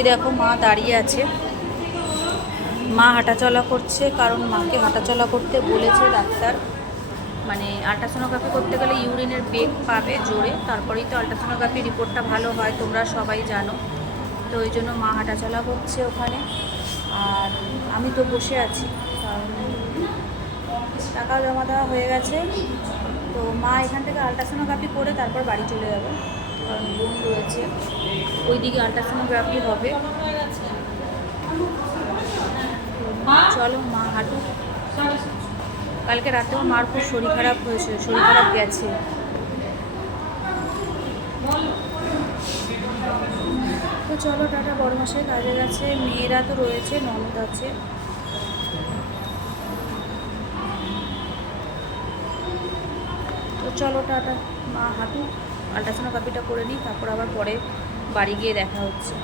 ওই দেখো মা দাঁড়িয়ে আছে, মা হাঁটাচলা করছে, কারণ মাকে হাঁটাচলা করতে বলেছে ডাক্তার। মানে আল্ট্রাসোনোগ্রাফি করতে গেলে ইউরিনের বেগ পাবে জোরে, তারপরেই তো আল্ট্রাসোনোগ্রাফি রিপোর্টটা ভালো হয়, তোমরা সবাই জানো। তো ওই জন্য মা হাঁটাচলা করছে ওখানে, আর আমি তো বসে আছি, কারণ টাকা জমা দেওয়া হয়ে গেছে। তো মা এখান থেকে আল্ট্রাসোনোগ্রাফি করে তারপর বাড়ি চলে যাবে, কারণ বোন রয়েছে, ওইদিকে আল্ট্রাসোনোগ্রাফি হবে। চলো মা হাঁটু। কালকে রাতেও মার খুব শরীর খারাপ হয়েছে, শরীর খারাপ গেছে। তো চলো টাটা, বড় মাসের কাজে গেছে, মেয়েরা তো রয়েছে, ননদ আছে। তো চলো টাটা, মা হাঁটু, আল্ট্রাসোনোগ্রাফিটা করে নিই, তারপর আবার পরে বাড়ি গিয়ে দেখা হচ্ছে।